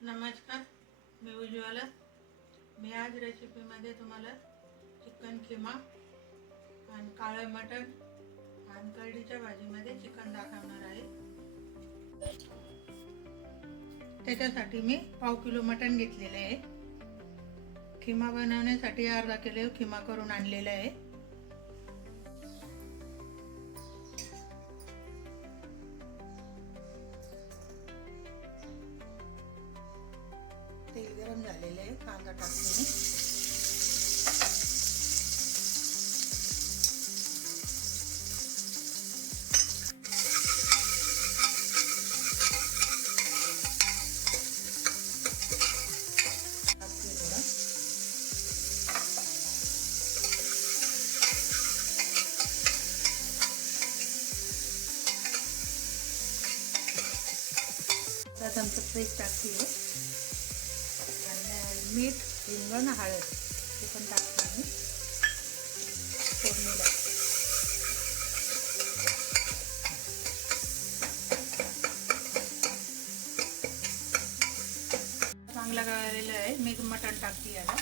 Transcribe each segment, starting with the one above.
नमस्कार, मी उज्ज्वला. मी आज रेसिपीमध्ये तुम्हाला चिकन किमा आणि काळं मटण आणि कढीच्या भाजीमध्ये चिकन दाखवणार आहे. त्याच्यासाठी मी पाव किलो मटण घेतलेलं आहे. किमा बनवण्यासाठी अर्धा किलो किमा करून आणलेला आहे. तेल गरम झालेलं आहे. कांदा टाकते मी. चमचा पेस्ट टाकते आणि मीठ, हिंग आणि हळद हे पण टाकते मी फोडणीला. चांगला गळलेलं आहे. मी मटण टाकते याला.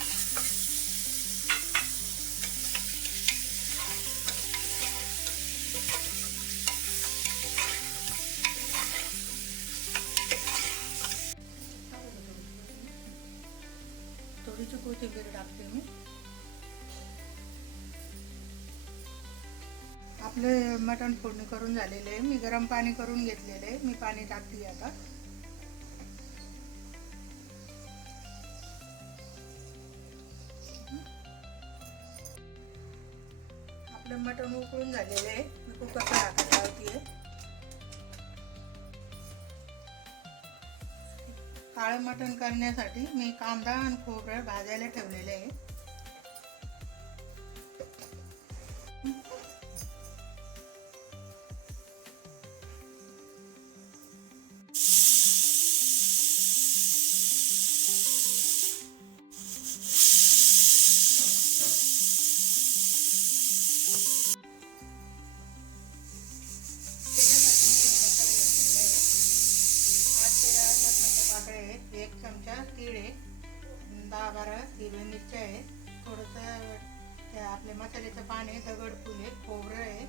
थोडीशी कोथिंबीर टाकते मी. आपले मटण फोडणी करून झालेले आहे. मी गरम पाणी करून घेतलेले आहे. मी पाणी टाकते आता. आपलं मटण उकळून झालेलं आहे. मी कुकरला टाकायला लावते. काळं मटण करण्यासाठी मी कांदा आणि खोबरं भाजायला ठेवलेले आहे. एक चमचा तीळ आहे, 10-12 हिरवी मिरच्या आहे, थोडंसं आपले मसाल्याचं पाणी, दगडफूल आहे, खोबरं आहे,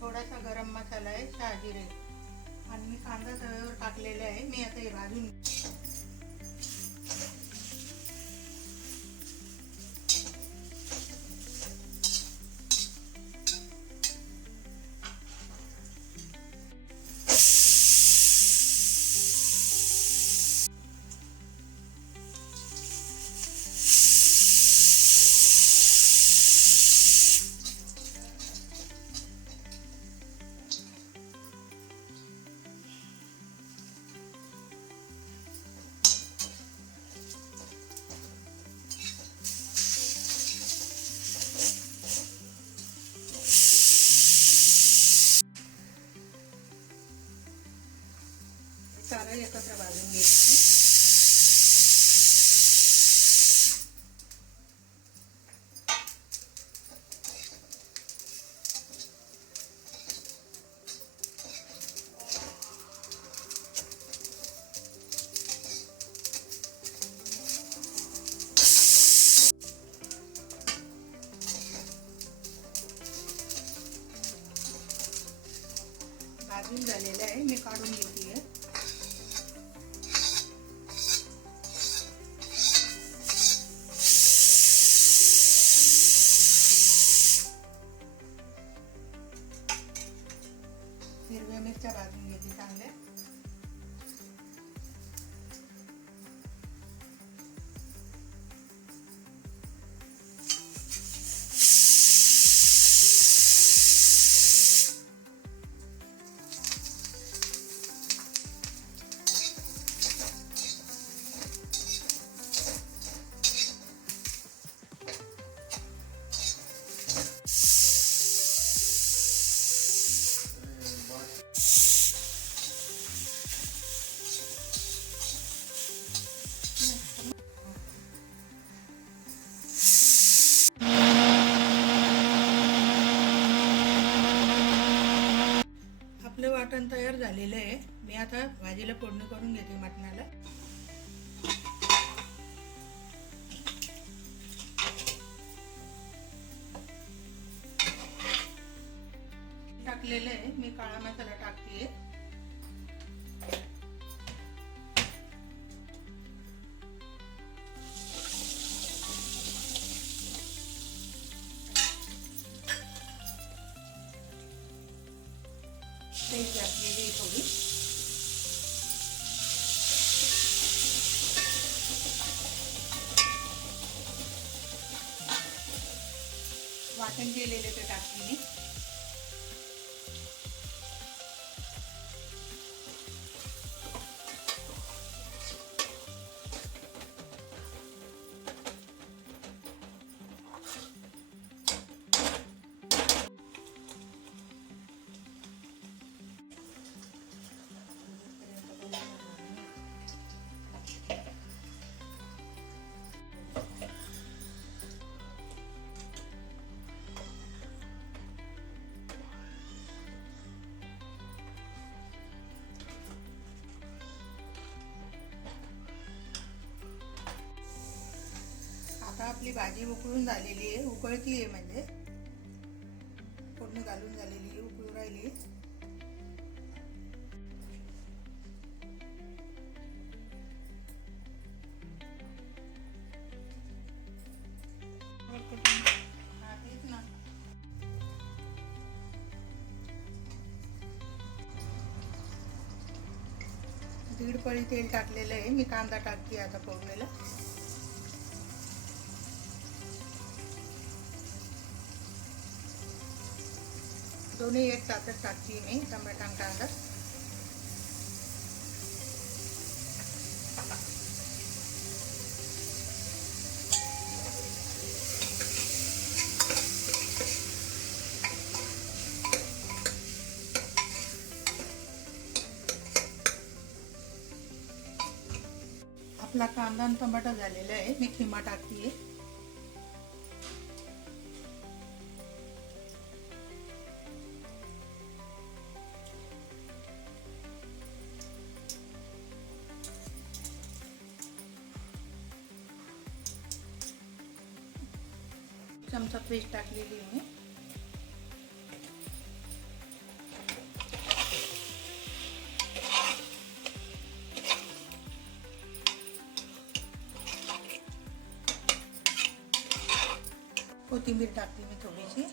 थोडासा गरम मसाला आहे, शहाजिरे आणि मी कांदा तव्यावर टाकलेला आहे. मी आता हे भाजून सारं एकत्र भाजून घ्यायचं. भाजून झालेलं आहे. मी काढून घेते. हिरव्या मिरच्या भाजून घेते चांगल्या. वाटण तयार झालेलं आहे. मी आता भाजीला फोडणी करून घेते मटणाला. टाकलेलं आहे. मी काळा मसाला टाकते. पेस्ट घातलेली थोडी. वाटण केलेले ते टाकते मी. आता आपली भाजी उकळून झालेली आहे. उकळती आहे म्हणजे फोडणी घालून झालेली आहे. उकळून राहिली. तेच ना. दीड पळी तेल टाकलेलं आहे. मी कांदा टाकते आता फोडणीला. दोन्ही एक साथच टाकते मी, टमाटा आणि कांदा. आपला कांदा आणि टमाटा झालेला आहे. मी खिमा टाकते. चमचा पेस्ट टाकलेली आहे. कोथिंबीर टाकली मी थोडीशी.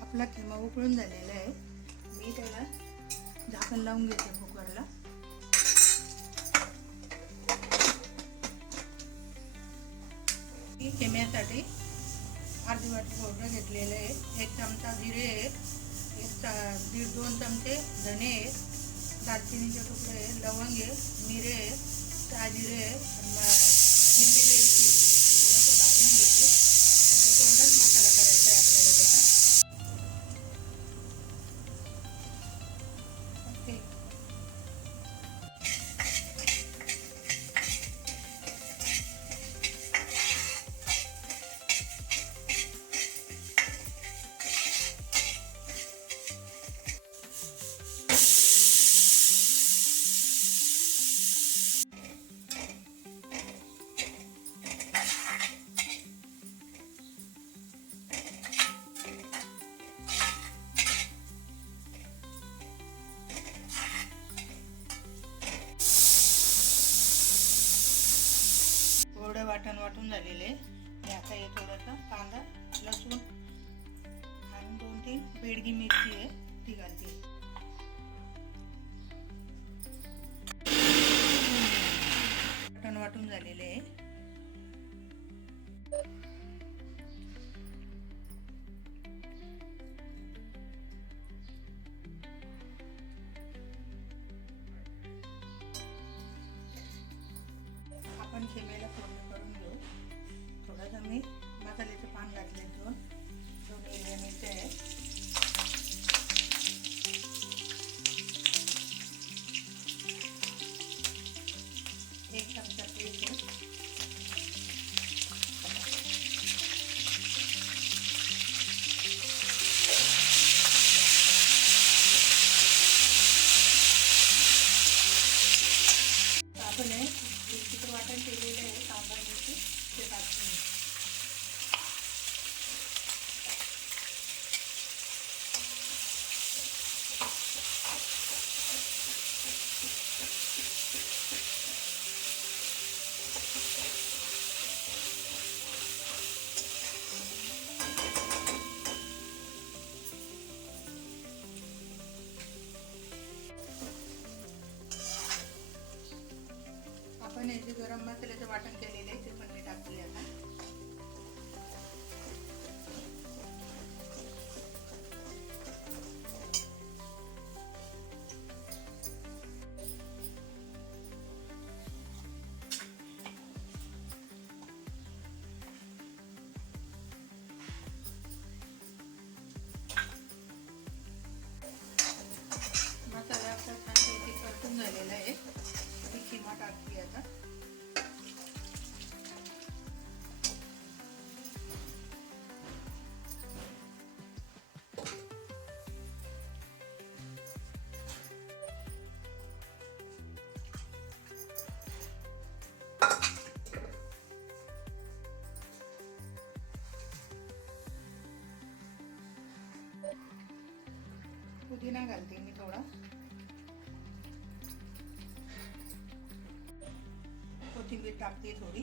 आपला खिमा उकळून झालेला आहे. मी त्याला झाकण लावून घेते कुकरला. खिम्यासाठी अर्धी वाटी खोबरं घेतलेलं आहे. एक चमचा जिरे आहे. दीड 2 चमचे धने आहे. दालचिनीचे तुकडे आहे. लवंग आहे. मिरे आहे. शाजिरे आहे. हिरवी मिरची थोडंसं भाजून घेते. थोडाच मसाला करायचा आहे आपल्याला त्याचा. थोडं वाटण झालेले. आता हे थोडंसं कांदा, लसूण आणि 2-3 बेडगी मिरची आहे ती घालते. वाटण झालेले आहे. आपण खिम्याला फोडणी करून घेऊ. थोडंसं मी मसाल्याचं पान घातले. 2 हिरव्या मिरच्या आहेत. पुदिना घालते मी थोडा, कोथिंबीर टाकते थोडी.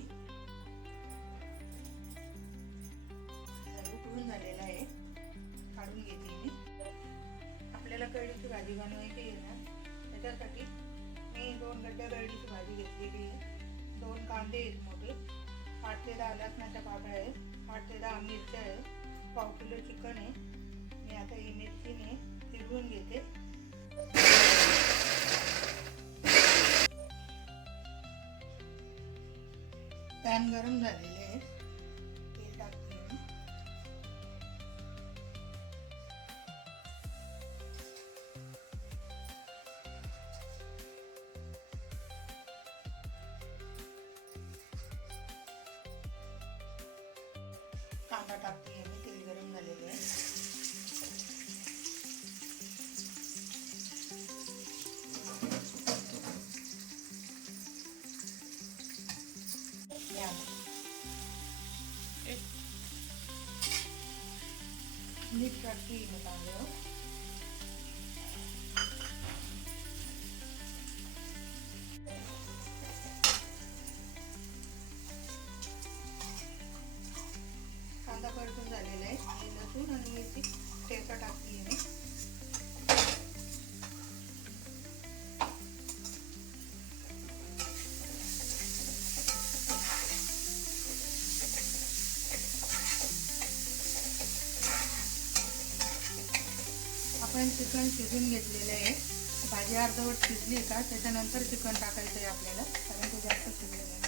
उकळून झालेला आहे, काढून घेते मी. आपल्याला कढीची भाजी बनवायची आहे ना, त्याच्यासाठी मी 2 गड्ड्या कढीची भाजी घेतलेली आहे. 2 कांदे आहेत मोठे, 8 ते 10 लसणाच्या पाकळ्या आहे, 8 ते 10 मिरच्या आहे, 1/2 किलो चिकन आहे. मी आता ही मिरचीने फिरवून घेते. पॅन गरम झालेले आहे, तेल टाकते मी. कांदा टाकते मी, तेल गरम झालेले आहे. मीठ टाकते मी तांदूळ. कांदा परतून झालेला आहे. लसूण आणि मिरची ठेचा टाकते मी. आपण चिकन शिजून घेतलेलं आहे. भाजी अर्धवट शिजली का त्याच्यानंतर चिकन टाकायचं आहे आपल्याला, कारण ते जास्त शिजलेलं आहे.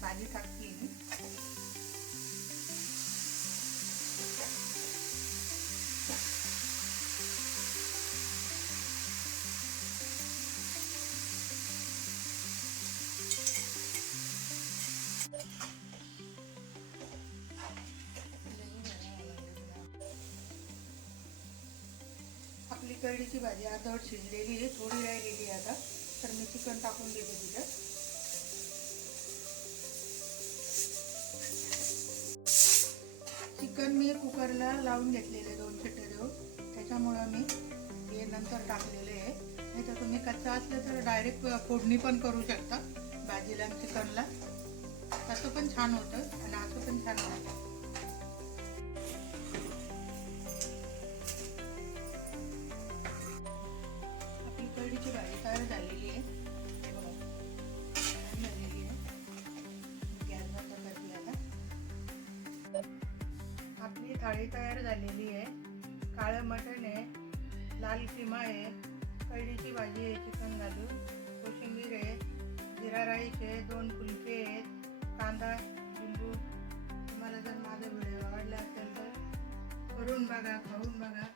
भाजी टाकते मी. आपली कढीची भाजी अर्धवट शिजलेली आहे, थोडी राहिलेली आहे आता, तर मी चिकन टाकून देते तिच्यात. चिकन मी कुकरला लावून घेतलेले 2 शिट्ट्या देऊन, त्याच्यामुळं मी हे नंतर टाकलेले आहे. नाही तर तुम्ही कच्चा असलं तर डायरेक्ट फोडणी पण करू शकता भाजीला आणि चिकनला, तसं पण छान होतं आणि असं पण छान होतं. आपली कढीची भाजी तयार झालेली आहे, हे बघा झालेली आहे. गॅस बंद करते आता. आपली थाळी तयार झालेली आहे. काळं मटण आहे, लाल किमा आहे, कढीची भाजी आहे चिकन घालून, कोशिंबीर आहे, जिरा राईस आहे, 2 फुलके आहेत, कांदा, लिंबू. तुम्हाला जर माझा व्हिडिओ आवडला असेल तर करून बघा, खाऊन बघा.